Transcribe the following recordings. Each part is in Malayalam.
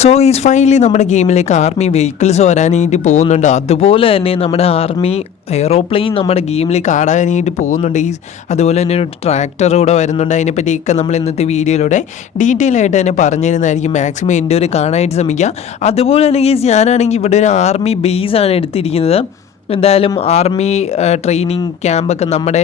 സോ ഈസ് ഫൈനലി നമ്മുടെ ഗെയിമിലേക്ക് ആർമി വെഹിക്കിൾസ് വരാനായിട്ട് പോകുന്നുണ്ട്. അതുപോലെ തന്നെ നമ്മുടെ ആർമി എയ്റോപ്ലെയിൻ നമ്മുടെ ഗെയിമിലേക്ക് ആടാനായിട്ട് പോകുന്നുണ്ട്. അതുപോലെ തന്നെ ഒരു ട്രാക്ടർ കൂടെ വരുന്നുണ്ട്. അതിനെപ്പറ്റിയൊക്കെ നമ്മൾ ഇന്നത്തെ വീഡിയോയിലൂടെ ഡീറ്റെയിൽ ആയിട്ട് തന്നെ പറഞ്ഞു തരുന്നതായിരിക്കും. മാക്സിമം എൻ്റെ ഒരു കാണാനായിട്ട് ശ്രമിക്കുക. അതുപോലെ തന്നെ ഞാനാണെങ്കിൽ ഇവിടെ ഒരു ആർമി ബേസാണ് എടുത്തിരിക്കുന്നത്. എന്തായാലും ആർമി ട്രെയിനിങ് ക്യാമ്പൊക്കെ നമ്മുടെ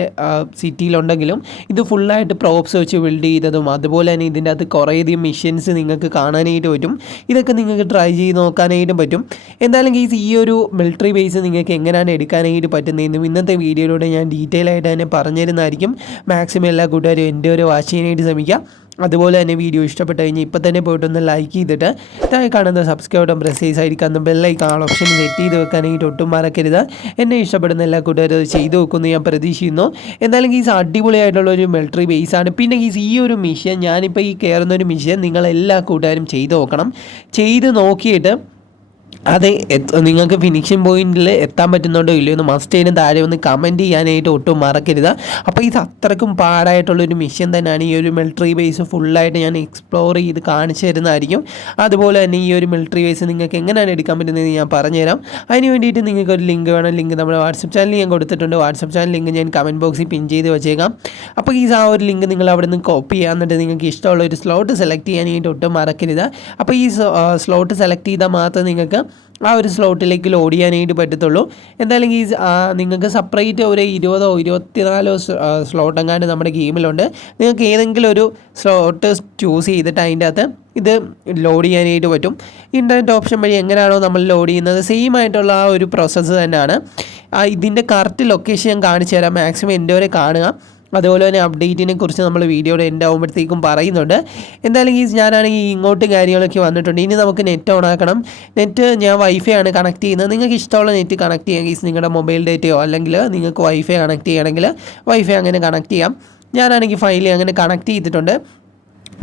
സിറ്റിയിലുണ്ടെങ്കിലും ഇത് ഫുള്ളായിട്ട് പ്രോപ്സ് വെച്ച് ബിൽഡ് ചെയ്തതും അതുപോലെ തന്നെ ഇതിൻ്റെ അകത്ത് കുറേയധികം മിഷൻസ് നിങ്ങൾക്ക് കാണാനായിട്ട് പറ്റും. ഇതൊക്കെ നിങ്ങൾക്ക് ട്രൈ ചെയ്ത് നോക്കാനായിട്ടും പറ്റും. എന്തായാലും ഈ ഒരു മിലിറ്ററി ബേസ് നിങ്ങൾക്ക് എങ്ങനെയാണ് എടുക്കാനായിട്ട് പറ്റുന്നതെന്നും ഇന്നത്തെ വീഡിയോയിലൂടെ ഞാൻ ഡീറ്റെയിൽ ആയിട്ട് തന്നെ പറഞ്ഞു തരുന്നതായിരിക്കും. മാക്സിമം എല്ലാ കൂട്ടുകാരും എൻ്റെ ഒരു വാച്ച് ചെയ്യാനായിട്ട് ശ്രമിക്കുക. അതുപോലെ തന്നെ വീഡിയോ ഇഷ്ടപ്പെട്ട് കഴിഞ്ഞാൽ ഇപ്പം തന്നെ പോയിട്ടൊന്ന് ലൈക്ക് ചെയ്തിട്ട് താഴെ കാണുന്ന സബ്സ്ക്രൈബ് ബട്ടൺ പ്രസ് ചെയ്തായിരിക്കും ബെല്ലൈക്കൺ ഓപ്ഷൻ സെറ്റ് ചെയ്ത് വെക്കാനായിട്ട് ഒട്ടും മറക്കരുത്. എന്നെ ഇഷ്ടപ്പെടുന്ന എല്ലാ കൂട്ടുകാരും അത് ചെയ്തു വെക്കുമെന്ന് ഞാൻ പ്രതീക്ഷിക്കുന്നു. എന്തായാലും അടിപൊളിയായിട്ടുള്ളൊരു മിലിറ്ററി ബേസാണ്. പിന്നെ ഈ ഒരു മിഷൻ ഞാനിപ്പോൾ കയറുന്ന ഒരു മിഷൻ നിങ്ങളെല്ലാ കൂട്ടുകാരും ചെയ്ത് നോക്കണം. ചെയ്ത് നോക്കിയിട്ട് അത് നിങ്ങൾക്ക് ഫിനിഷിംഗ് പോയിന്റിൽ എത്താൻ പറ്റുന്നുണ്ടോ ഇല്ലയോ എന്ന് മസ്റ്റ് അതിന് താഴെ ഒന്ന് കമൻറ്റ് ചെയ്യാനായിട്ട് ഒട്ടും മറക്കരുത്. അപ്പോൾ ഇത് അത്രക്കും പാടായിട്ടുള്ളൊരു മിഷൻ തന്നെയാണ്. ഈ ഒരു മിലിറ്ററി ബേസ് ഫുള്ളായിട്ട് ഞാൻ എക്സ്പ്ലോർ ചെയ്ത് കാണിച്ചു തരുന്നതായിരിക്കും. അതുപോലെ തന്നെ ഈ ഒരു മിലിറ്ററി ബേസ് നിങ്ങൾക്ക് എങ്ങനെയാണ് എടുക്കാൻ പറ്റുന്നത് ഞാൻ പറഞ്ഞുതരാം. അതിന് വേണ്ടിയിട്ട് നിങ്ങൾക്ക് ഒരു ലിങ്ക് വേണം. ലിങ്ക് നമ്മുടെ വാട്സപ്പ് ചാനലിൽ ഞാൻ കൊടുത്തിട്ടുണ്ട്. വാട്സപ്പ് ചാനൽ ലിങ്ക് ഞാൻ കമൻറ്റ് ബോക്സിൽ പിൻ ചെയ്ത് വെച്ചേക്കാം. അപ്പോൾ ആ ഒരു ലിങ്ക് നിങ്ങൾ അവിടെ നിന്ന് കോപ്പി ചെയ്യാൻ, എന്നിട്ട് നിങ്ങൾക്ക് ഇഷ്ടമുള്ള ഒരു സ്ലോട്ട് സെലക്ട് ചെയ്യാനായിട്ട് ഒട്ടും മറക്കരുത്. അപ്പോൾ ഈ സ്ലോട്ട് സെലക്ട് ചെയ്താൽ മാത്രമേ നിങ്ങൾക്ക് ആ ഒരു സ്ലോട്ടിലേക്ക് ലോഡ് ചെയ്യാനായിട്ട് പറ്റത്തുള്ളൂ. എന്തായാലും നിങ്ങൾക്ക് സെപ്പറേറ്റ് ഒരു 20 or 24 സ്ലോട്ട് എങ്ങാണ്ട് നമ്മുടെ ഗെയിമിലുണ്ട്. നിങ്ങൾക്ക് ഏതെങ്കിലും ഒരു സ്ലോട്ട് ചൂസ് ചെയ്തിട്ട് അതിൻ്റെ അകത്ത് ഇത് ലോഡ് ചെയ്യാനായിട്ട് പറ്റും. ഇൻ്റർനെറ്റ് ഓപ്ഷൻ വഴി എങ്ങനെയാണോ നമ്മൾ ലോഡ് ചെയ്യുന്നത് സെയിം ആയിട്ടുള്ള ആ ഒരു പ്രോസസ്സ് തന്നെയാണ്. ഇതിൻ്റെ കറക്റ്റ് ലൊക്കേഷൻ ഞാൻ കാണിച്ചു തരാം. മാക്സിമം എൻ്റെ വരെ കാണുക. അതുപോലെ തന്നെ അപ്ഡേറ്റിനെ കുറിച്ച് നമ്മൾ വീഡിയോയുടെ എൻ്റെ ആകുമ്പോഴത്തേക്കും പറയുന്നുണ്ട്. എന്തായാലും ഞാനാണെങ്കിൽ ഇങ്ങോട്ട് കാര്യങ്ങളൊക്കെ വന്നിട്ടുണ്ട്. ഇനി നമുക്ക് നെറ്റ് ഓൺ ആക്കണം. നെറ്റ് ഞാൻ വൈഫൈ ആണ് കണക്ട് ചെയ്യുന്നത്. നിങ്ങൾക്ക് ഇഷ്ടമുള്ള നെറ്റ് കണക്ട് ചെയ്യാം. നിങ്ങളുടെ മൊബൈൽ ഡേറ്റയോ അല്ലെങ്കിൽ നിങ്ങൾക്ക് വൈഫൈ കണക്ട് ചെയ്യണമെങ്കിൽ വൈഫൈ അങ്ങനെ കണക്ട് ചെയ്യാം. ഞാനാണെങ്കിൽ ഫൈലിൽ അങ്ങനെ കണക്ട് ചെയ്തിട്ടുണ്ട്.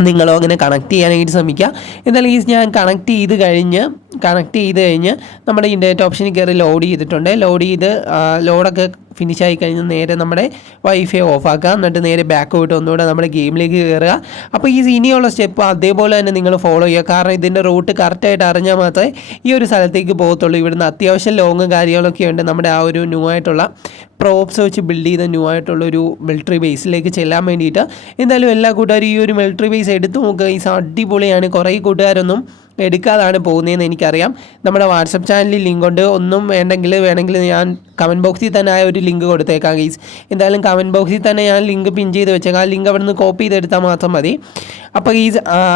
നിങ്ങളോ അങ്ങനെ കണക്ട് ചെയ്യാനായിട്ട് ശ്രമിക്കുക. എന്തായാലും ഞാൻ കണക്ട് ചെയ്ത് കഴിഞ്ഞ് നമ്മുടെ ഇൻ്റർനെറ്റ് ഓപ്ഷനിൽ കയറി ലോഡ് ചെയ്തിട്ടുണ്ട്. ലോഡൊക്കെ ഫിനിഷായി കഴിഞ്ഞ് നേരെ നമ്മുടെ വൈഫൈ ഓഫാക്കുക. എന്നിട്ട് നേരെ ബാക്ക് പോയിട്ട് ഒന്നുകൂടെ നമ്മുടെ ഗെയിമിലേക്ക് കയറുക. അപ്പോൾ ഇനിയുള്ള സ്റ്റെപ്പ് അതേപോലെ തന്നെ നിങ്ങൾ ഫോളോ ചെയ്യുക. കാരണം ഇതിൻ്റെ റൂട്ട് കറക്റ്റായിട്ട് അറിഞ്ഞാൽ മാത്രമേ ഈ ഒരു സ്ഥലത്തേക്ക് പോകത്തുള്ളൂ. ഇവിടുന്ന് അത്യാവശ്യം ലോങ്ങും കാര്യങ്ങളൊക്കെ ഉണ്ട്. നമ്മുടെ ആ ഒരു ന്യൂ ആയിട്ടുള്ള പ്രോപ്സ് വെച്ച് ബിൽഡ് ചെയ്ത ന്യൂ ആയിട്ടുള്ളൊരു മിലിറ്ററി ബേസിലേക്ക് ചെല്ലാൻ വേണ്ടിയിട്ട്. എന്തായാലും എല്ലാ കൂട്ടുകാരും ഈ ഒരു മിലിറ്ററി ബേസ് എടുത്തു നോക്കുക. അടിപൊളിയാണ്. കുറേ കൂട്ടുകാരൊന്നും എടുക്കാതാണ് പോകുന്നതെന്ന് എനിക്കറിയാം. നമ്മുടെ വാട്സപ്പ് ചാനലിൽ ലിങ്ക് ഉണ്ട്. ഒന്നും വേണമെങ്കിൽ ഞാൻ കമൻറ്റ് ബോക്സിൽ തന്നെ ആ ഒരു ലിങ്ക് കൊടുത്തേക്കാം ഗൈസ്. എന്തായാലും കമൻറ്റ് ബോക്സിൽ തന്നെ ഞാൻ ലിങ്ക് പിൻ ചെയ്ത് വെച്ചേക്കാം. ആ ലിങ്ക് അവിടെ നിന്ന് കോപ്പി ചെയ്തെടുത്താൽ മാത്രം മതി. അപ്പോൾ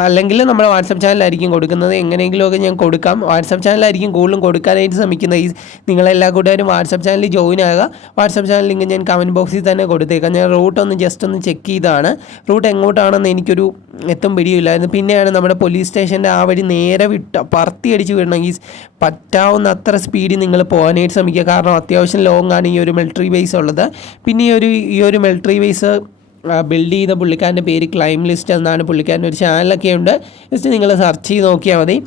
അല്ലെങ്കിൽ നമ്മുടെ വാട്സപ്പ് ചാനലായിരിക്കും കൊടുക്കുന്നത്. എങ്ങനെയെങ്കിലുമൊക്കെ ഞാൻ കൊടുക്കാം. വാട്സപ്പ് ചാനലായിരിക്കും കൂടുതലും കൊടുക്കാനായിട്ട് ശ്രമിക്കുന്നത്. നിങ്ങളെല്ലാ കൂട്ടുകാരും വാട്സപ്പ് ചാനലിൽ ജോയിൻ ആകുക. വാട്സപ്പ് ചാനൽ ലിങ്ക് ഞാൻ കമൻറ്റ് ബോക്സിൽ തന്നെ കൊടുത്തേക്കാം. ഞാൻ റൂട്ട് ജസ്റ്റ് ഒന്ന് ചെക്ക് ചെയ്തതാണ്. റൂട്ട് എങ്ങോട്ടാണെന്ന് എനിക്കൊരു പിടിയില്ലായിരുന്നു. പിന്നെയാണ് നമ്മുടെ പോലീസ് സ്റ്റേഷൻ്റെ ആ വഴി നേരെ പറത്തി അടിച്ച് വിടണമെങ്കിൽ പറ്റാവുന്ന അത്ര സ്പീഡിൽ നിങ്ങൾ പോകാനായിട്ട് ശ്രമിക്കുക. കാരണം അത്യാവശ്യം ലോങ് ആണ് ഈ ഒരു മിലിറ്ററി ബേസ് ഉള്ളത്. പിന്നെ ഈ ഒരു മിലിറ്ററി ബേസ് ബിൽഡ് ചെയ്ത പുള്ളിക്കാരൻ്റെ പേര് ക്ലൈം ലിസ്റ്റ് എന്നാണ്. പുള്ളിക്കാരൻ്റെ ഒരു ചാനലൊക്കെ ഉണ്ട്. ജസ്റ്റ് നിങ്ങൾ സെർച്ച് ചെയ്ത് നോക്കിയാൽ മതി.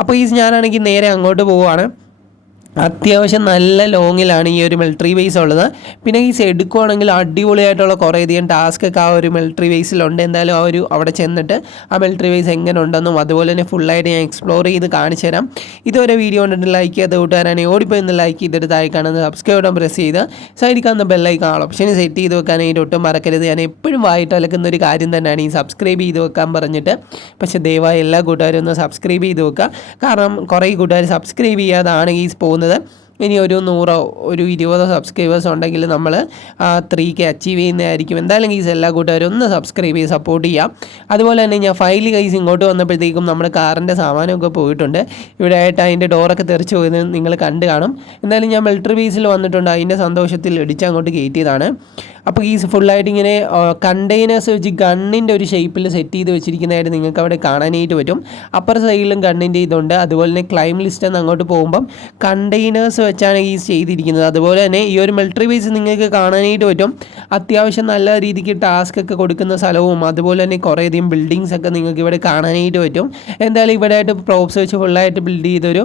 അപ്പോൾ ഞാനാണെങ്കിൽ നേരെ അങ്ങോട്ട് പോവുകയാണ്. അത്യാവശ്യം നല്ല ലോങ്ങിലാണ് ഈ ഒരു മിലിറ്ററി ബേസ് ഉള്ളത്. പിന്നെ എടുക്കുവാണെങ്കിൽ അടിപൊളിയായിട്ടുള്ള കുറേയധികം ടാസ്ക്കൊക്കെ ആ ഒരു മിലിറ്ററി ബേസിലുണ്ട്. എന്തായാലും അവിടെ ചെന്നിട്ട് ആ മിലിറ്ററി ബേസ് എങ്ങനെ ഉണ്ടെന്നും അതുപോലെ തന്നെ ഫുള്ളായിട്ട് ഞാൻ എക്സ്പ്ലോർ ചെയ്ത് കാണിച്ചു തരാം. ഇതുവരെ വീഡിയോ കണ്ടിട്ട് ലൈക്ക് ചെയ്ത് കൂട്ടുകാരാണെങ്കിൽ ഓടിപ്പോയി ഒന്ന് ലൈക്ക് ചെയ്തിട്ട് താഴെ കാണുന്നത് സബ്സ്ക്രൈബ് ബട്ടൺ പ്രസ് ചെയ്ത് സൈഡിൽ കാണുന്ന ബെല്ലൈക്കൺ ഓപ്ഷൻ സെറ്റ് ചെയ്ത് വെക്കാനായിട്ട് ഒട്ടും മറക്കരുത്. ഞാൻ എപ്പോഴും വായിട്ട് അലക്കുന്ന ഒരു കാര്യം തന്നെയാണ് ഈ സബ്സ്ക്രൈബ് ചെയ്ത് വെക്കാൻ പറഞ്ഞിട്ട്. പക്ഷേ ദയവായി എല്ലാ കൂട്ടുകാരും ഒന്ന് സബ്സ്ക്രൈബ് ചെയ്ത് വെക്കുക. കാരണം കുറേ കൂട്ടുകാർ സബ്സ്ക്രൈബ് ചെയ്യാതാണ് പോകുന്നത്. ഇനി ഒരു 100 or 20 സബ്സ്ക്രൈബേഴ്സ് ഉണ്ടെങ്കിൽ നമ്മൾ 3K അച്ചീവ് ചെയ്യുന്നതായിരിക്കും. എന്തായാലും എല്ലാ കൂട്ടുകാരും ഒന്ന് സബ്സ്ക്രൈബ് ചെയ്ത് സപ്പോർട്ട് ചെയ്യാം. അതുപോലെ തന്നെ ഞാൻ ഫൈനലി ഇങ്ങോട്ട് വന്നപ്പോഴത്തേക്കും നമ്മുടെ കാറിൻ്റെ സാമാനമൊക്കെ പോയിട്ടുണ്ട്. ഇവിടെ ആയിട്ട് അതിൻ്റെ ഡോറൊക്കെ തെറിച്ച് പോയത് നിങ്ങൾ കണ്ടു കാണും. എന്തായാലും ഞാൻ മിലിറ്ററി ബേസിൽ വന്നിട്ടുണ്ട്. അതിൻ്റെ സന്തോഷത്തിൽ ഇടിച്ച് അങ്ങോട്ട് കയറ്റിയതാണ്. അപ്പോൾ ഫുള്ളായിട്ട് ഇങ്ങനെ കണ്ടെയ്നേഴ്സ് വെച്ച് ഗണ്ണിൻ്റെ ഒരു ഷേപ്പിൽ സെറ്റ് ചെയ്ത് വെച്ചിരിക്കുന്നതായിട്ട് നിങ്ങൾക്ക് അവിടെ കാണാനായിട്ട് പറ്റും. അപ്പർ സൈഡിലും ഗണ്ണിൻ്റെ ഇതുണ്ട്. അതുപോലെ തന്നെ ക്ലൈം ലിസ്റ്റ് എന്ന് അങ്ങോട്ട് പോകുമ്പം കണ്ടെയ്നേഴ്സ് വെച്ചാണ് ചെയ്തിരിക്കുന്നത്. അതുപോലെ തന്നെ ഈ ഒരു മിലിറ്ററി ബേസ് നിങ്ങൾക്ക് കാണാനായിട്ട് പറ്റും. അത്യാവശ്യം നല്ല രീതിക്ക് ടാസ്ക് ഒക്കെ കൊടുക്കുന്ന സ്ഥലവും അതുപോലെ തന്നെ കുറേയധികം ബിൽഡിങ്സ് ഒക്കെ നിങ്ങൾക്ക് ഇവിടെ കാണാനായിട്ട് പറ്റും. എന്തായാലും ഇവിടെ ആയിട്ട് പ്രോപ്സ് വെച്ച് ഫുള്ളായിട്ട് ബിൽഡ് ചെയ്തൊരു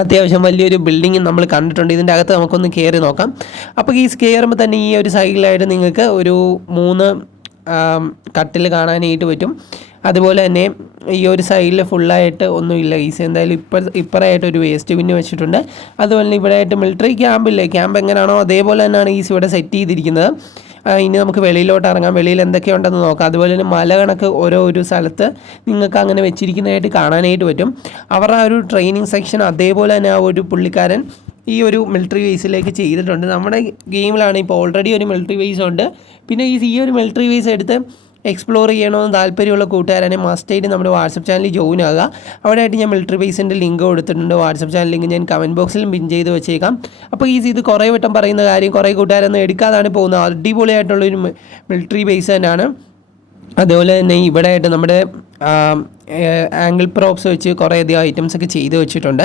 അത്യാവശ്യം വലിയൊരു ബിൽഡിങ് നമ്മൾ കണ്ടിട്ടുണ്ട്. ഇതിൻ്റെ അകത്ത് നമുക്കൊന്ന് കയറി നോക്കാം. അപ്പോൾ കയറുമ്പോൾ തന്നെ ഈ ഒരു സൈഡിലായിട്ട് നിങ്ങൾക്ക് ഒരു 3 കട്ടിൽ കാണാനായിട്ട് പറ്റും. അതുപോലെ തന്നെ ഈ ഒരു സൈഡിൽ ഫുള്ളായിട്ട് ഒന്നുമില്ല ഗൈസ്. എന്തായാലും ഇപ്പറായിട്ട് ഒരു വേസ്റ്റ് ബിന്ന് വെച്ചിട്ടുണ്ട്. അതുപോലെ തന്നെ ഇവിടെ ആയിട്ട് മിലിറ്ററി ക്യാമ്പില്ലേ, ക്യാമ്പ് എങ്ങനെയാണോ അതേപോലെ തന്നെയാണ് ഗൈസ് ഇവിടെ സെറ്റ് ചെയ്തിരിക്കുന്നത്. ഇനി നമുക്ക് വെളിയിലോട്ട് ഇറങ്ങാം, വെളിയിൽ എന്തൊക്കെയുണ്ടെന്ന് നോക്കാം. അതുപോലെ തന്നെ മല കണക്ക് ഒരു സ്ഥലത്ത് നിങ്ങൾക്ക് അങ്ങനെ വെച്ചിരിക്കുന്നതായിട്ട് കാണാനായിട്ട് പറ്റും. അവരുടെ ആ ഒരു ട്രെയിനിങ് സെക്ഷൻ അതേപോലെ തന്നെ ആ ഒരു പുള്ളിക്കാരൻ ഈ ഒരു മിലിറ്ററി ബേസിലേക്ക് ചെയ്തിട്ടുണ്ട്. നമ്മുടെ ഗെയിമിലാണ് ഇപ്പോൾ ഓൾറെഡി ഒരു മിലിറ്ററി ബേസ് ഉണ്ട്. പിന്നെ ഈ ഒരു മിലിറ്ററി ബേസ് എടുത്ത് എക്സ്പ്ലോർ ചെയ്യണമെന്ന് താല്പര്യമുള്ള കൂട്ടുകാരാണെങ്കിൽ മസ്റ്റായിട്ട് നമ്മുടെ വാട്സപ്പ് ചാനലിൽ ജോയിൻ ആകുക. അവിടെ ആയിട്ട് ഞാൻ മിലിറ്ററി ബേസിൻ്റെ ലിങ്ക് കൊടുത്തിട്ടുണ്ട്. വാട്സപ്പ് ചാനൽ ലിങ്ക് ഞാൻ കമൻറ്റ് ബോക്സിലും പിൻ ചെയ്ത് വെച്ചേക്കാം. അപ്പോൾ ഇത് കുറേ വട്ടം പറയുന്ന കാര്യം, കുറേ കൂട്ടുകാരൊന്നും എടുക്കാതാണ് പോകുന്നത്. അടിപൊളിയായിട്ടുള്ളൊരു മിലിറ്ററി ബേസ് തന്നെയാണ്. അതുപോലെ തന്നെ ഇവിടെ ആയിട്ട് നമ്മുടെ ആംഗിൾ പ്രോപ്സ് വെച്ച് കുറേയധികം ഐറ്റംസൊക്കെ ചെയ്ത് വെച്ചിട്ടുണ്ട്.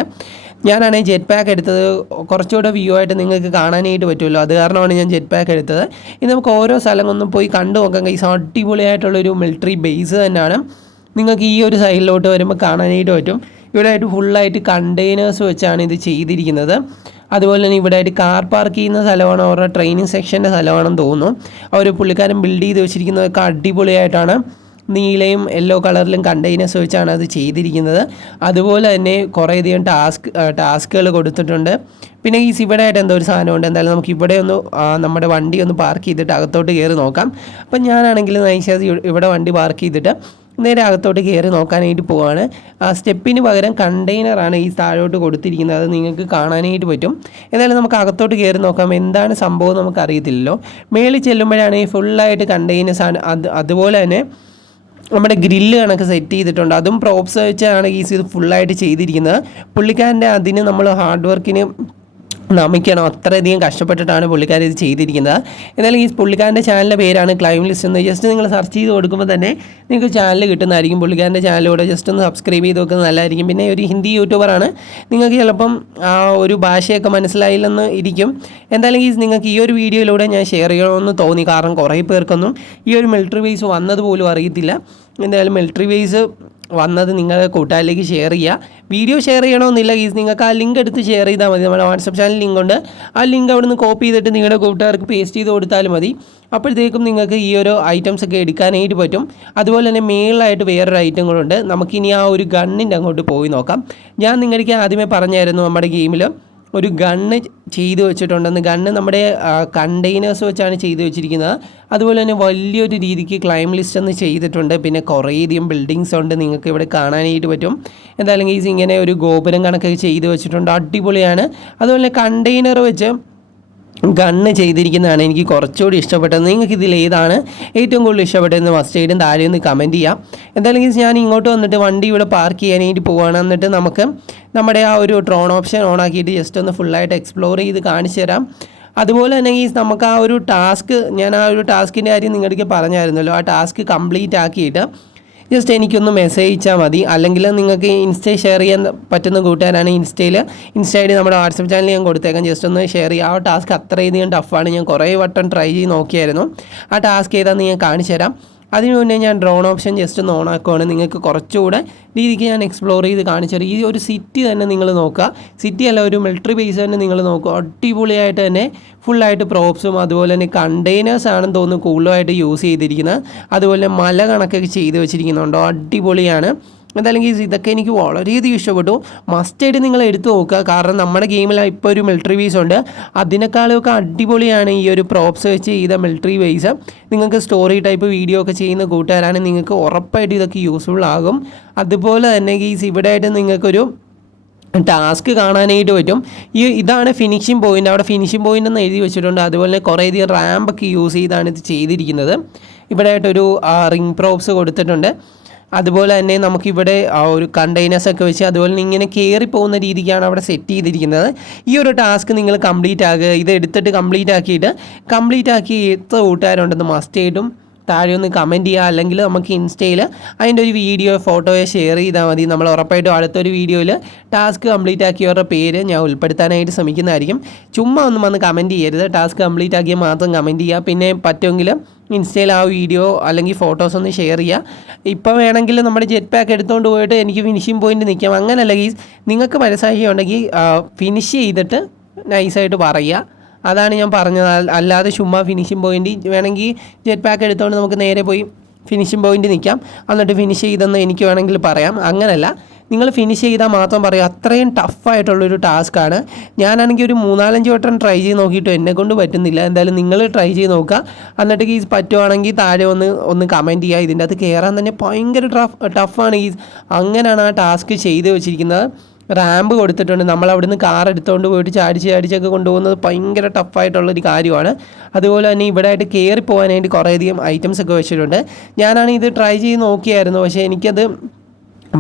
ഞാനാണെങ്കിൽ ജെറ്റ് പാക്ക് എടുത്തത് കുറച്ചുകൂടെ വ്യൂ ആയിട്ട് നിങ്ങൾക്ക് കാണാനായിട്ട് പറ്റുമല്ലോ, അത് കാരണമാണ് ഞാൻ ജെറ്റ് പാക്ക് എടുത്തത്. ഇനി നമുക്ക് ഓരോ സ്ഥലങ്ങളൊന്നും പോയി കണ്ടു നോക്കാം ഗൈസ്. അടിപൊളിയായിട്ടുള്ളൊരു മിലിറ്ററി ബേസ് തന്നെയാണ്. നിങ്ങൾക്ക് ഈ ഒരു സൈഡിലോട്ട് വരുമ്പോൾ കാണാനായിട്ട് പറ്റും. ഇവിടെ ആയിട്ട് ഫുള്ളായിട്ട് കണ്ടെയ്നേഴ്സ് വെച്ചാണ് ഇത് ചെയ്തിരിക്കുന്നത്. അതുപോലെ തന്നെ ഇവിടെ ആയിട്ട് കാർ പാർക്ക് ചെയ്യുന്ന സ്ഥലമാണ്, അവരുടെ ട്രെയിനിങ് സെക്ഷൻ്റെ സ്ഥലമാണെന്ന് തോന്നുന്നു. അവർ പുള്ളിക്കാരൻ ബിൽഡ് ചെയ്ത് വെച്ചിരിക്കുന്നതൊക്കെ അടിപൊളിയായിട്ടാണ്. നീലയും യെല്ലോ കളറിലും കണ്ടെയ്നേഴ്സ് വെച്ചാണ് അത് ചെയ്തിരിക്കുന്നത്. അതുപോലെ തന്നെ കുറേയധികം ടാസ്കുകൾ കൊടുത്തിട്ടുണ്ട്. പിന്നെ ഈ ഇവിടെ ആയിട്ട് എന്തോ ഒരു സാധനമുണ്ട്. എന്തായാലും നമുക്ക് ഇവിടെ ഒന്ന് നമ്മുടെ വണ്ടി ഒന്ന് പാർക്ക് ചെയ്തിട്ട് അകത്തോട്ട് കയറി നോക്കാം. അപ്പം ഞാനാണെങ്കിൽ നൈസായി ഇവിടെ വണ്ടി പാർക്ക് ചെയ്തിട്ട് നേരെ അകത്തോട്ട് കയറി നോക്കാനായിട്ട് പോവാണ്. സ്റ്റെപ്പിന് പകരം കണ്ടെയ്നറാണ് ഈ താഴോട്ട് കൊടുത്തിരിക്കുന്നത്, അത് നിങ്ങൾക്ക് കാണാനായിട്ട് പറ്റും. എന്തായാലും നമുക്ക് അകത്തോട്ട് കയറി നോക്കാം. എന്താണ് സംഭവം നമുക്കറിയത്തില്ലല്ലോ. മേളിൽ ചെല്ലുമ്പോഴാണ് ഈ ഫുള്ളായിട്ട് കണ്ടെയ്നേഴ്സാണ്. അതുപോലെ തന്നെ നമ്മുടെ ഗ്രില്ല് കണക്ക് സെറ്റ് ചെയ്തിട്ടുണ്ട്. അതും പ്രോപ്സ് വെച്ചാണ് ഇത് ഫുള്ളായിട്ട് ചെയ്തിരിക്കുന്നത്. പുള്ളിക്കാരൻ്റെ അതിന് നമ്മൾ ഹാർഡ് വർക്കിന് നമിക്കണം, അത്രയധികം കഷ്ടപ്പെട്ടിട്ടാണ് പുള്ളിക്കാരൻ ഇത് ചെയ്തിരിക്കുന്നത്. എന്നാലും ഈ പുള്ളിക്കാരൻ്റെ ചാനലിൻ്റെ പേരാണ് ക്ലൈം ലിസ്റ്റ് എന്ന്. ജസ്റ്റ് നിങ്ങൾ സെർച്ച് ചെയ്ത് കൊടുക്കുമ്പോൾ തന്നെ നിങ്ങൾക്ക് ചാനൽ കിട്ടുന്നതായിരിക്കും. പുള്ളിക്കാരൻ്റെ ചാനലിലൂടെ ജസ്റ്റ് ഒന്ന് സബ്സ്ക്രൈബ് ചെയ്ത് വെക്കുന്നത് നല്ലതായിരിക്കും. പിന്നെ ഒരു ഹിന്ദി യൂട്യൂബറാണ്. നിങ്ങൾക്ക് ചിലപ്പം ആ ഒരു ഭാഷയൊക്കെ മനസ്സിലായില്ലെന്ന് ഇരിക്കും. എന്തായാലും നിങ്ങൾക്ക് ഈ ഒരു വീഡിയോയിലൂടെ ഞാൻ ഷെയർ ചെയ്യണമെന്ന് തോന്നി. കാരണം കുറേ പേർക്കൊന്നും ഈ ഒരു മിലിറ്ററി ബേസ് വന്നതുപോലും അറിയത്തില്ല. എന്തായാലും മിലിറ്ററി ബേസ് വന്നത് നിങ്ങളുടെ കൂട്ടുകാരിലേക്ക് ഷെയർ ചെയ്യുക. വീഡിയോ ഷെയർ ചെയ്യണമെന്നില്ല നിങ്ങൾക്ക് ആ ലിങ്ക് എടുത്ത് ഷെയർ ചെയ്താൽ മതി. നമ്മുടെ വാട്സപ്പ് ചാനൽ ലിങ്ക് ഉണ്ട്. ആ ലിങ്ക് അവിടെ നിന്ന് കോപ്പി ചെയ്തിട്ട് നിങ്ങളുടെ കൂട്ടുകാർക്ക് പേസ്റ്റ് ചെയ്ത് കൊടുത്താലും മതി. അപ്പോഴത്തേക്കും നിങ്ങൾക്ക് ഈ ഒരു ഐറ്റംസ് ഒക്കെ എടുക്കാനായിട്ട് പറ്റും. അതുപോലെ തന്നെ മേളിലായിട്ട് വേറൊരു ഐറ്റം കൂടെ ഉണ്ട്. നമുക്കിനി ആ ഒരു ഗണ്ണിൻ്റെ അങ്ങോട്ട് പോയി നോക്കാം. ഞാൻ നിങ്ങൾക്ക് ആദ്യമേ പറഞ്ഞായിരുന്നു നമ്മുടെ ഗെയിമിൽ ഒരു ഗണ്ണ് ചെയ്ത് വെച്ചിട്ടുണ്ടെന്ന്. ഗണ്ണ് നമ്മുടെ കണ്ടെയ്നേഴ്സ് വെച്ചാണ് ചെയ്ത് വെച്ചിരിക്കുന്നത്. അതുപോലെ തന്നെ വലിയൊരു രീതിക്ക് ക്ലൈം ലിസ്റ്റ് ഒന്ന് ചെയ്തിട്ടുണ്ട്. പിന്നെ കുറേയധികം ബിൽഡിങ്സ് ഉണ്ട്, നിങ്ങൾക്ക് ഇവിടെ കാണാനായിട്ട് പറ്റും. എന്തായാലും ഇങ്ങനെ ഒരു ഗോപുരം കണക്കൊക്കെ ചെയ്ത് വെച്ചിട്ടുണ്ട്, അടിപൊളിയാണ്. അതുപോലെ തന്നെ കണ്ടെയ്നർ വെച്ച് ഗണ്ണ് ചെയ്തിരിക്കുന്നതാണ് എനിക്ക് കുറച്ചുകൂടി ഇഷ്ടപ്പെട്ടത്. നിങ്ങൾക്ക് ഇതിൽ ഏതാണ് ഏറ്റവും കൂടുതൽ ഇഷ്ടപ്പെട്ടതെന്ന് മസ്റ്റായിട്ടും താഴെ ഒന്ന് കമൻറ്റ് ചെയ്യാം. എന്തായാലും ഞാൻ ഇങ്ങോട്ട് വന്നിട്ട് വണ്ടി ഇവിടെ പാർക്ക് ചെയ്യാനായിട്ട് പോവുകയാണ്. എന്നിട്ട് നമുക്ക് നമ്മുടെ ആ ഒരു ഡ്രോൺ ഓപ്ഷൻ ഓൺ ആക്കിയിട്ട് ജസ്റ്റ് ഒന്ന് ഫുള്ളായിട്ട് എക്സ്പ്ലോർ ചെയ്ത് കാണിച്ചു തരാം. അതുപോലെ തന്നെ നമുക്ക് ആ ഒരു ടാസ്ക്, ഞാൻ ആ ഒരു ടാസ്കിൻ്റെ കാര്യം നിങ്ങൾക്ക് പറഞ്ഞായിരുന്നല്ലോ, ആ ടാസ്ക് കംപ്ലീറ്റ് ആക്കിയിട്ട് ജസ്റ്റ് എനിക്കൊന്ന് മെസ്സേജ് അയച്ചാൽ മതി. അല്ലെങ്കിൽ നിങ്ങൾക്ക് ഇൻസ്റ്റയിൽ ഷെയർ ചെയ്യാൻ പറ്റുന്ന കൂട്ടുകാരാണ് ഇൻസ്റ്റയിൽ നമ്മുടെ വാട്സപ്പ് ചാനൽ ഞാൻ കൊടുത്തേക്കാം. ജസ്റ്റ് ഒന്ന് ഷെയർ ചെയ്യുക. ആ ടാസ്ക് അത്രയധികം ടഫാണ്. ഞാൻ കുറേ വട്ടം ട്രൈ ചെയ്ത് നോക്കിയായിരുന്നു. ആ ടാസ്ക് ഏതാണെന്ന് ഞാൻ കാണിച്ചു തരാം. അതിനു മുന്നേ ഞാൻ ഡ്രോൺ ഓപ്ഷൻ ജസ്റ്റ് ഒന്ന് ഓൺ ആക്കുവാണ്. നിങ്ങൾക്ക് കുറച്ചുകൂടെ രീതിക്ക് ഞാൻ എക്സ്പ്ലോർ ചെയ്ത് കാണിച്ചു തരാം. ഈ ഒരു സിറ്റി തന്നെ നിങ്ങൾ നോക്കുക, സിറ്റി അല്ല ഒരു മിലിറ്ററി ബേസ് തന്നെ നിങ്ങൾ നോക്കുക. അടിപൊളിയായിട്ട് തന്നെ ഫുള്ളായിട്ട് പ്രോപ്സും അതുപോലെ തന്നെ കണ്ടെയ്നേഴ്സ് ആണെന്ന് തോന്നുന്നു കൂടുതലായിട്ട് യൂസ് ചെയ്തിരിക്കുന്നത്. അതുപോലെ മല കണക്കൊക്കെ ചെയ്ത് വെച്ചിരിക്കുന്നുണ്ടോ, അടിപൊളിയാണ്. എന്തായാലും ഇതൊക്കെ എനിക്ക് വളരെയധികം ഇഷ്ടപ്പെട്ടു. മസ്റ്റായിട്ട് നിങ്ങൾ എടുത്തു നോക്കുക. കാരണം നമ്മുടെ ഗെയിമിൽ ഇപ്പോൾ ഒരു മിലിറ്ററി ബേസ് ഉണ്ട്, അതിനേക്കാളൊക്കെ അടിപൊളിയാണ് ഈ ഒരു പ്രോപ്സ് വെച്ച് ചെയ്ത മിലിറ്ററി ബേസ്. നിങ്ങൾക്ക് സ്റ്റോറി ടൈപ്പ് വീഡിയോ ഒക്കെ ചെയ്യുന്ന കൂട്ടുകാരാണ്, നിങ്ങൾക്ക് ഉറപ്പായിട്ട് ഇതൊക്കെ യൂസ്ഫുൾ ആകും. അതുപോലെ തന്നെ ഇവിടെ ആയിട്ട് നിങ്ങൾക്കൊരു ടാസ്ക് കാണാനായിട്ട് പറ്റും. ഇതാണ് ഫിനിഷിംഗ് പോയിൻ്റ്. അവിടെ ഫിനിഷിംഗ് പോയിൻ്റ് എന്ന് എഴുതി വെച്ചിട്ടുണ്ട്. അതുപോലെ തന്നെ കുറേയധികം റാമ്പൊക്കെ യൂസ് ചെയ്താണ് ഇത് ചെയ്തിരിക്കുന്നത്. ഇവിടെ ആയിട്ടൊരു റിംഗ് പ്രോപ്സ് കൊടുത്തിട്ടുണ്ട്. അതുപോലെ തന്നെ നമുക്കിവിടെ ഒരു കണ്ടെയ്നേഴ്സൊക്കെ വെച്ച് അതുപോലെ തന്നെ ഇങ്ങനെ കയറി പോകുന്ന രീതിക്കാണ് അവിടെ സെറ്റ് ചെയ്തിരിക്കുന്നത്. ഈ ഒരു ടാസ്ക് നിങ്ങൾ കംപ്ലീറ്റ് ആക്കുക. ഇത് എടുത്തിട്ട് കംപ്ലീറ്റ് ആക്കി എത്ര കൂട്ടുകാരുണ്ടെന്ന് മസ്റ്റായിട്ടും താഴെ ഒന്ന് കമൻറ്റ് ചെയ്യുക. അല്ലെങ്കിൽ നമുക്ക് ഇൻസ്റ്റയിൽ അതിൻ്റെ ഒരു വീഡിയോ ഫോട്ടോയോ ഷെയർ ചെയ്താൽ മതി. നമ്മൾ ഉറപ്പായിട്ടും അടുത്തൊരു വീഡിയോയിൽ ടാസ്ക് കംപ്ലീറ്റ് ആക്കിയവരുടെ പേര് ഞാൻ ഉൾപ്പെടുത്താനായിട്ട് ശ്രമിക്കുന്നതായിരിക്കും. ചുമ്മാ ഒന്നും വന്ന് കമൻറ്റ് ചെയ്യരുത്, ടാസ്ക് കംപ്ലീറ്റ് ആക്കിയാൽ മാത്രം കമൻറ്റ് ചെയ്യുക. പിന്നെ പറ്റുമെങ്കിൽ ഇൻസ്റ്റയിൽ ആ വീഡിയോ അല്ലെങ്കിൽ ഫോട്ടോസ് ഒന്ന് ഷെയർ ചെയ്യുക. ഇപ്പോൾ വേണമെങ്കിൽ നമ്മുടെ ജെറ്റ് പാക്ക് എടുത്തുകൊണ്ട് പോയിട്ട് എനിക്ക് ഫിനിഷിംഗ് പോയിൻ്റ് നിൽക്കാം, അങ്ങനല്ല ഗീസ്. നിങ്ങൾക്ക് മനസ്സാക്ഷി ഉണ്ടെങ്കിൽ ഫിനിഷ് ചെയ്തിട്ട് നൈസായിട്ട് പറയുക. അതാണ് ഞാൻ പറഞ്ഞത്. അല്ലാതെ ചുമ്മാ ഫിനിഷിംഗ് പോയിൻ്റ് വേണമെങ്കിൽ ജെറ്റ് പാക്ക് എടുത്തുകൊണ്ട് നമുക്ക് നേരെ പോയി ഫിനിഷിംഗ് പോയിന്റ് നിൽക്കാം, എന്നിട്ട് ഫിനിഷ് ചെയ്തെന്ന് എനിക്ക് വേണമെങ്കിൽ പറയാം. അങ്ങനല്ല, നിങ്ങൾ ഫിനിഷ് ചെയ്താൽ മാത്രം പറയും. അത്രയും ടഫായിട്ടുള്ളൊരു ടാസ്ക്കാണ്. ഞാനാണെങ്കിൽ ഒരു 3-4 വട്ടം ട്രൈ ചെയ്ത് നോക്കിയിട്ട് എന്നെക്കൊണ്ട് പറ്റുന്നില്ല. എന്തായാലും നിങ്ങൾ ട്രൈ ചെയ്ത് നോക്കുക. എന്നിട്ട് ഗീസ് പറ്റുവാണെങ്കിൽ താഴെ ഒന്ന് കമൻറ്റ് ചെയ്യുക. ഇതിൻ്റെ അകത്ത് കയറാൻ തന്നെ ഭയങ്കര ടഫാണ് ഗീസ്. അങ്ങനെയാണ് ആ ടാസ്ക് ചെയ്ത് വെച്ചിരിക്കുന്നത്. റാമ്പ് കൊടുത്തിട്ടുണ്ട്. നമ്മൾ അവിടുന്ന് കാർ എടുത്തുകൊണ്ട് പോയിട്ട് ചാടിച്ചൊക്കെ കൊണ്ടുപോകുന്നത് ഭയങ്കര ടഫായിട്ടുള്ളൊരു കാര്യമാണ്. അതുപോലെ തന്നെ ഇവിടെ ആയിട്ട് കയറി പോകാനായിട്ട് കുറേയധികം ഐറ്റംസ് ഒക്കെ വെച്ചിട്ടുണ്ട്. ഞാനാണ് ഇത് ട്രൈ ചെയ്ത് നോക്കിയായിരുന്നു, പക്ഷേ എനിക്കത്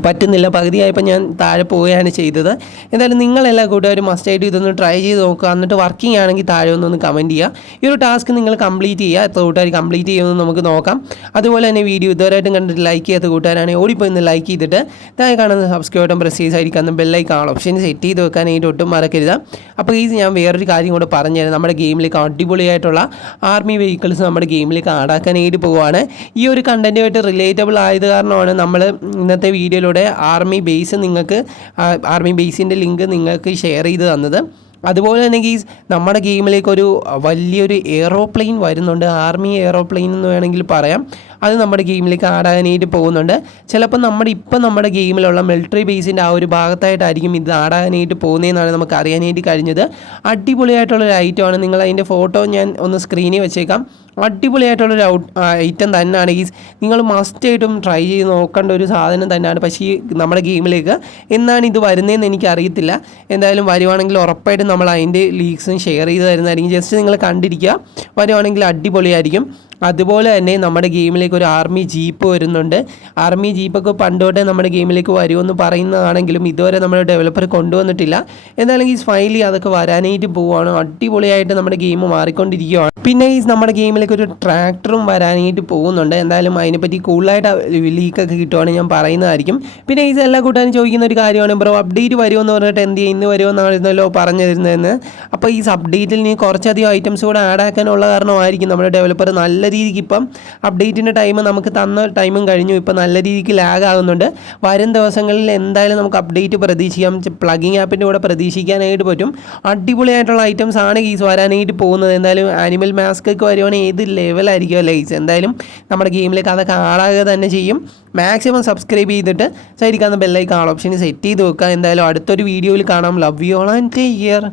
പറ്റുന്നില്ല. പകുതിയായപ്പോൾ ഞാൻ താഴെ പോവുകയാണ് ചെയ്തത്. എന്തായാലും നിങ്ങളെല്ലാ കൂട്ടുകാരും മസ്റ്റായിട്ട് ഇതൊന്ന് ട്രൈ ചെയ്ത് നോക്കുക. എന്നിട്ട് വർക്കിംഗ് ആണെങ്കിൽ താഴെ ഒന്ന് കമൻറ്റ് ചെയ്യുക. ഈ ഒരു ടാസ്ക് നിങ്ങൾ കംപ്ലീറ്റ് ചെയ്യുക. എത്ര കൂട്ടുകാർ കംപ്ലീറ്റ് ചെയ്യുമെന്ന് നമുക്ക് നോക്കാം. അതുപോലെ തന്നെ വീഡിയോ ഇതുവരെയായിട്ടും കണ്ടിട്ട് ലൈക്ക് ചെയ്യാത്ത കൂട്ടുകാരാണെങ്കിൽ ഓടിപ്പോയി ഒന്ന് ലൈക്ക് ചെയ്തിട്ട് താഴെ കാണുന്ന സബ്സ്ക്രൈബ് ബട്ടൺ പ്രസ് ചെയ്തായിരിക്കും ബെല്ലൈക്കൺ ഓപ്ഷൻ സെറ്റ് ചെയ്ത് വെക്കാനായിട്ട് ഒട്ടും മറക്കരുത്. അപ്പോൾ ഈ ഞാൻ വേറൊരു കാര്യം കൂടെ പറഞ്ഞുതരാം. നമ്മുടെ ഗെയിമിലേക്ക് അടിപൊളിയായിട്ടുള്ള ആർമി വെഹിക്കിൾസ് നമ്മുടെ ഗെയിമിലേക്ക് ആടാക്കാനായിട്ട് പോവുകയാണ്. ഈ ഒരു കണ്ടൻറ്റുമായിട്ട് റിലേറ്റബിൾ ആയത് കാരണമാണ് നമ്മൾ ഇന്നത്തെ വീഡിയോ ആർമി ബേസിൻ്റെ ലിങ്ക് നിങ്ങൾക്ക് ഷെയർ ചെയ്ത് തന്നത്. അതുപോലെ തന്നെ ഗീസ് നമ്മുടെ ഗെയിമിലേക്ക് വലിയൊരു എയ്റോപ്ലെയിൻ വരുന്നുണ്ട്. ആർമി എയ്റോപ്ലെയിൻ എന്ന് വേണമെങ്കിൽ പറയാം. അത് നമ്മുടെ ഗെയിമിലേക്ക് ആടാകാനായിട്ട് പോകുന്നുണ്ട്. ചിലപ്പോൾ നമ്മുടെ ഗെയിമിലുള്ള മിലിറ്ററി ബേസിൻ്റെ ആ ഒരു ഭാഗത്തായിട്ടായിരിക്കും ഇത് ആടാകാനായിട്ട് പോകുന്നതെന്നാണ് നമുക്ക് അറിയാനായിട്ട് കഴിഞ്ഞത്. അടിപൊളിയായിട്ടുള്ളൊരു ഐറ്റമാണ്. നിങ്ങൾ അതിൻ്റെ ഫോട്ടോ ഞാൻ ഒന്ന് സ്ക്രീനിൽ വെച്ചേക്കാം. അടിപൊളിയായിട്ടുള്ളൊരു ഐറ്റം തന്നെയാണ് ഗീസ്. നിങ്ങൾ മസ്റ്റായിട്ടും ട്രൈ ചെയ്ത് നോക്കേണ്ട ഒരു സാധനം തന്നെയാണ്. പക്ഷേ നമ്മുടെ ഗെയിമിലേക്ക് എന്നാണ് ഇത് വരുന്നതെന്ന് എനിക്കറിയത്തില്ല. എന്തായാലും വരുവാണെങ്കിൽ ഉറപ്പായിട്ടും നമ്മൾ അതിൻ്റെ ലീക്സും ഷെയർ ചെയ്ത് തരുന്നതായിരിക്കും. ജസ്റ്റ് നിങ്ങൾ കണ്ടിരിക്കുക. വരുവാണെങ്കിൽ അടിപൊളിയായിരിക്കും. അതുപോലെ തന്നെ നമ്മുടെ ഗെയിമിലേക്ക് ഒരു ആർമി ജീപ്പ് വരുന്നുണ്ട്. ആർമി ജീപ്പൊക്കെ പണ്ടോട്ടേ നമ്മുടെ ഗെയിമിലേക്ക് വരുമെന്ന് പറയുന്നതാണെങ്കിലും ഇതുവരെ നമ്മുടെ ഡെവലപ്പർ കൊണ്ടുവന്നിട്ടില്ല. എന്തായാലും ഈ ഫൈനലി അതൊക്കെ വരാനായിട്ട് പോവുകയാണ്. അടിപൊളിയായിട്ട് നമ്മുടെ ഗെയിം മാറിക്കൊണ്ടിരിക്കുകയാണ്. പിന്നെ ഈ നമ്മുടെ ഗെയിമിലേക്ക് ഒരു ട്രാക്ടറും വരാനായിട്ട് പോകുന്നുണ്ട്. എന്തായാലും അതിനെപ്പറ്റി കൂടുതലായിട്ട് ലീക്കൊക്കെ കിട്ടുവാണെങ്കിൽ ഞാൻ പറയുന്നതായിരിക്കും. പിന്നെ ഈ എല്ലാ കൂട്ടാനും ചോദിക്കുന്ന ഒരു കാര്യമാണ്, ബ്രോ അപ്ഡേറ്റ് വരുമെന്ന് പറഞ്ഞിട്ട് എന്ത് ചെയ്യുന്നു വരുമെന്നായിരുന്നല്ലോ പറഞ്ഞു തരുന്നതെന്ന്. അപ്പോൾ ഈ അപ്ഡേറ്റിൽ ഇനി കുറച്ചധികം ഐറ്റംസ് കൂടെ ആഡ് ആക്കാനുള്ള കാരണമായിരിക്കും നമ്മുടെ ഡെവലപ്പർ നല്ല രീതിക്ക് ഇപ്പം അപ്ഡേറ്റിൻ്റെ ടൈം നമുക്ക് തന്ന ടൈമും കഴിഞ്ഞു. ഇപ്പം നല്ല രീതിക്ക് ലാഗ് ആകുന്നുണ്ട്. വരും ദിവസങ്ങളിൽ എന്തായാലും നമുക്ക് അപ്ഡേറ്റ് പ്രതീക്ഷിക്കാം. പ്ലഗിങ് ആപ്പിൻ്റെ കൂടെ പ്രതീക്ഷിക്കാനായിട്ട് പറ്റും. അടിപൊളിയായിട്ടുള്ള ഐറ്റംസ് ആണ് ഗീസ് വരാനായിട്ട് പോകുന്നത്. എന്തായാലും ആനിമൽ മാസ്ക് ഒക്കെ വരുവാണെങ്കിൽ ഏത് ലെവലായിരിക്കും അല്ലേ ഗീസ്. എന്തായാലും നമ്മുടെ ഗെയിമിലേക്ക് അതൊക്കെ ആളാകുക തന്നെ ചെയ്യും. മാക്സിമം സബ്സ്ക്രൈബ് ചെയ്തിട്ട് സൈഡിൽ കാണുന്ന ബെല്ലൈക്കൺ ഓപ്ഷൻ സെറ്റ് ചെയ്ത് വെക്കുക. എന്തായാലും അടുത്തൊരു വീഡിയോയിൽ കാണാം. Love you all and take care.